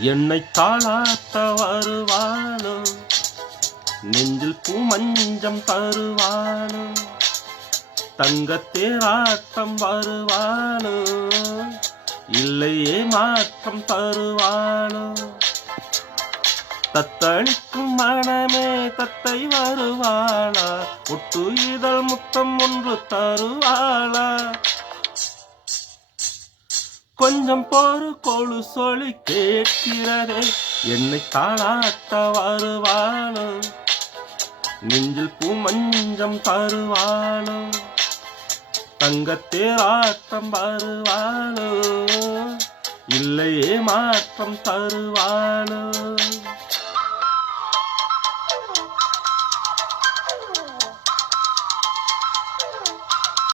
என்னை தாளாட்ட வருவாளோ, நெஞ்சில் பூமஞ்சம் தருவாளோ, தங்கத் தேராட்டம் வருவாளோ, இல்லையே மாற்றம் தருவாளோ. தத்தளிக்கும் மனமே தத்தை வருவாளா, ஒட்டு இதழ் முத்தம் ஒன்று தருவாளா. கொஞ்சம் போரு கொழு சொல்லி கேட்கிறதே, என்னை தாளாட்ட வருவாளோ, நெஞ்சில் பூமஞ்சம் தருவாளோ, தங்கத் தேராட்டம் வருவாளோ, இல்லையே மாற்றம் தருவாளோ.